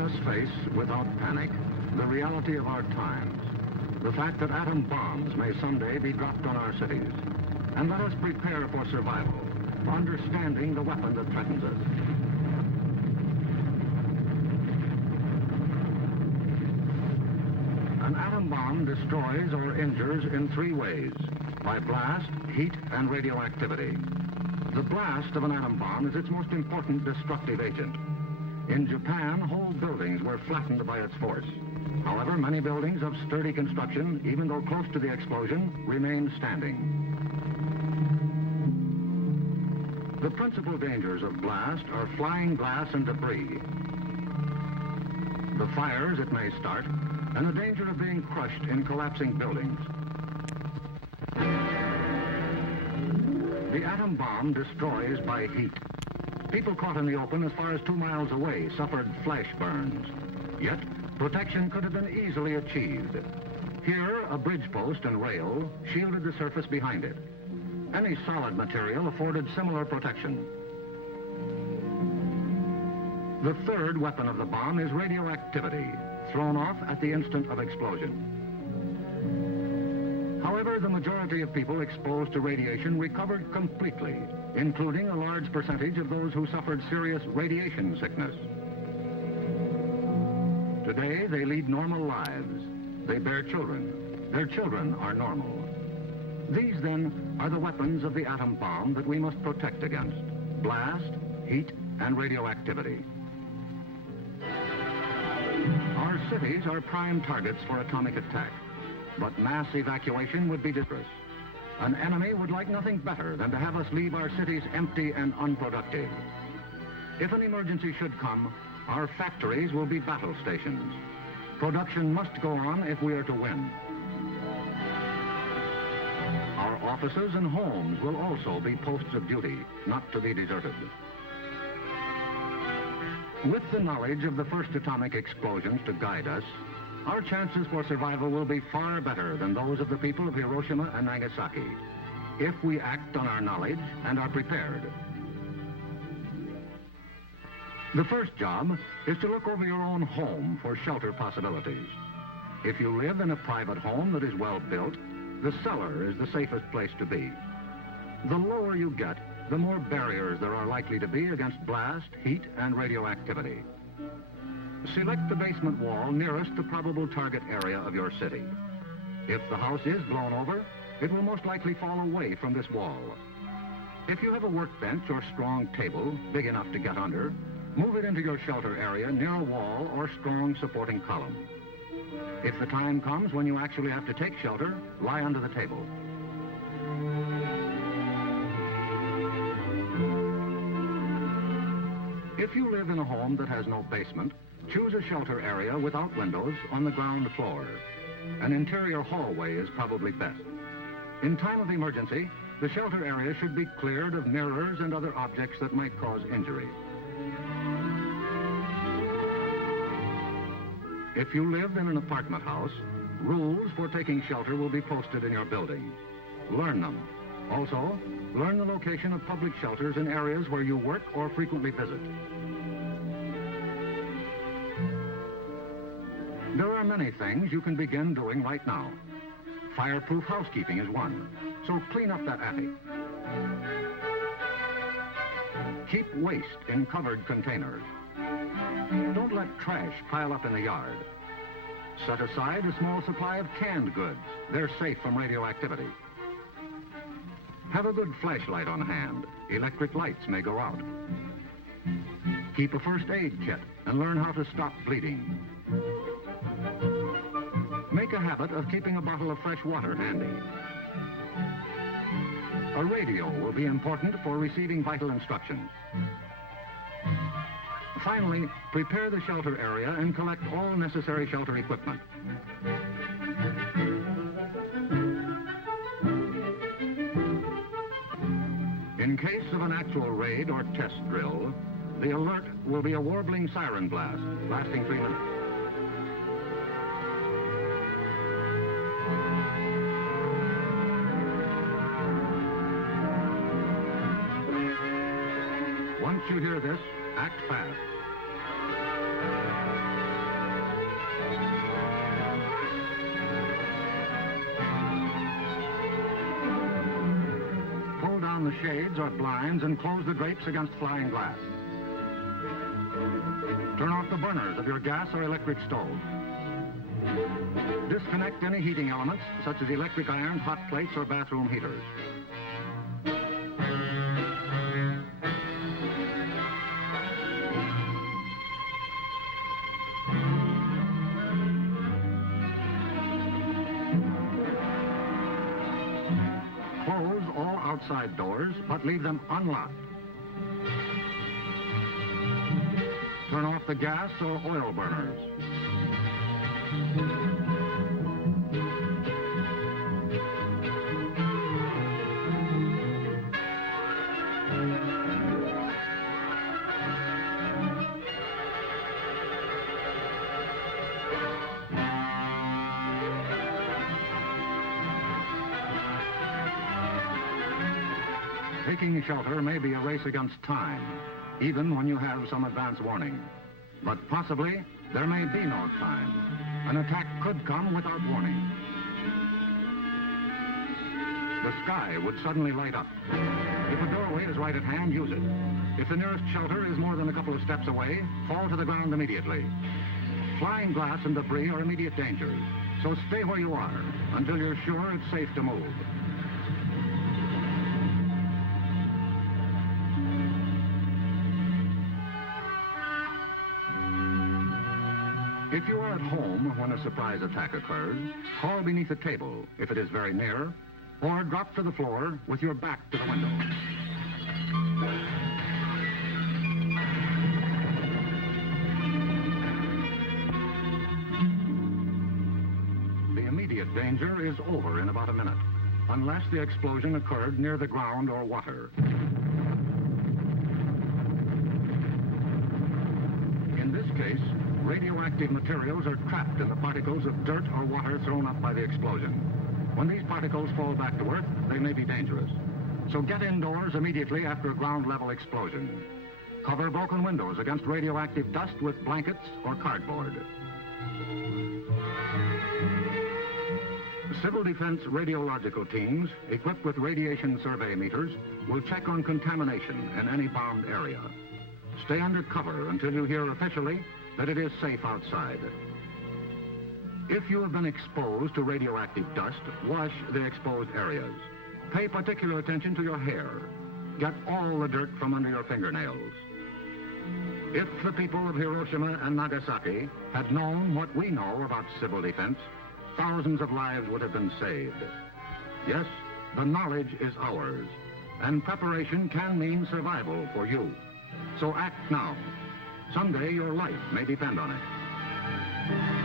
us face, without panic, the reality of our times. The fact that atom bombs may someday be dropped on our cities. And let us prepare for survival, for understanding the weapon that threatens us. An atom bomb destroys or injures in three ways: by blast, heat, and radioactivity. The blast of an atom bomb is its most important destructive agent. In Japan, whole buildings were flattened by its force. However, many buildings of sturdy construction, even though close to the explosion, remained standing. The principal dangers of blast are flying glass and debris, the fires it may start, and the danger of being crushed in collapsing buildings. The atom bomb destroys by heat. People caught in the open as far as 2 miles away suffered flash burns. Yet, protection could have been easily achieved. Here, a bridge post and rail shielded the surface behind it. Any solid material afforded similar protection. The third weapon of the bomb is radioactivity, thrown off at the instant of explosion. However, the majority of people exposed to radiation recovered completely, including a large percentage of those who suffered serious radiation sickness. Today, they lead normal lives. They bear children. Their children are normal. These, then, are the weapons of the atom bomb that we must protect against: blast, heat, and radioactivity. Our cities are prime targets for atomic attack, but mass evacuation would be dangerous. An enemy would like nothing better than to have us leave our cities empty and unproductive. If an emergency should come, our factories will be battle stations. Production must go on if we are to win. Our offices and homes will also be posts of duty, not to be deserted. With the knowledge of the first atomic explosions to guide us, our chances for survival will be far better than those of the people of Hiroshima and Nagasaki, if we act on our knowledge and are prepared. The first job is to look over your own home for shelter possibilities. If you live in a private home that is well built, the cellar is the safest place to be. The lower you get, the more barriers there are likely to be against blast, heat, and radioactivity. Select the basement wall nearest the probable target area of your city. If the house is blown over, it will most likely fall away from this wall. If you have a workbench or strong table big enough to get under, move it into your shelter area near a wall or strong supporting column. If the time comes when you actually have to take shelter, lie under the table. If you live in a home that has no basement, choose a shelter area without windows on the ground floor. An interior hallway is probably best. In time of emergency, the shelter area should be cleared of mirrors and other objects that might cause injury. If you live in an apartment house, rules for taking shelter will be posted in your building. Learn them. Also, learn the location of public shelters in areas where you work or frequently visit. There are many things you can begin doing right now. Fireproof housekeeping is one, so clean up that attic. Keep waste in covered containers. Don't let trash pile up in the yard. Set aside a small supply of canned goods. They're safe from radioactivity. Have a good flashlight on hand. Electric lights may go out. Keep a first aid kit and learn how to stop bleeding. Make a habit of keeping a bottle of fresh water handy. A radio will be important for receiving vital instructions. Finally, prepare the shelter area and collect all necessary shelter equipment. In case of an actual raid or test drill, the alert will be a warbling siren blast, lasting 3 minutes. Once you hear this, act fast. shades or blinds and close the drapes against flying glass. Turn off the burners of your gas or electric stove. Disconnect any heating elements, such as electric iron, hot plates, or bathroom heaters. Close all outside doors, but leave them unlocked. Turn off the gas or oil burners. Taking shelter may be a race against time, even when you have some advance warning. But possibly, there may be no time. An attack could come without warning. The sky would suddenly light up. If a doorway is right at hand, use it. If the nearest shelter is more than a couple of steps away, fall to the ground immediately. Flying glass and debris are immediate dangers, so stay where you are until you're sure it's safe to move. If you are at home when a surprise attack occurs, crawl beneath a table if it is very near, or drop to the floor with your back to the window. The immediate danger is over in about a minute, unless the explosion occurred near the ground or water. In this case, radioactive materials are trapped in the particles of dirt or water thrown up by the explosion. When these particles fall back to Earth, they may be dangerous. So get indoors immediately after a ground-level explosion. Cover broken windows against radioactive dust with blankets or cardboard. Civil defense radiological teams, equipped with radiation survey meters, will check on contamination in any bombed area. Stay under cover until you hear officially that it is safe outside. If you have been exposed to radioactive dust, wash the exposed areas. Pay particular attention to your hair. Get all the dirt from under your fingernails. If the people of Hiroshima and Nagasaki had known what we know about civil defense, thousands of lives would have been saved. Yes, the knowledge is ours, and preparation can mean survival for you. So act now. Someday your life may depend on it.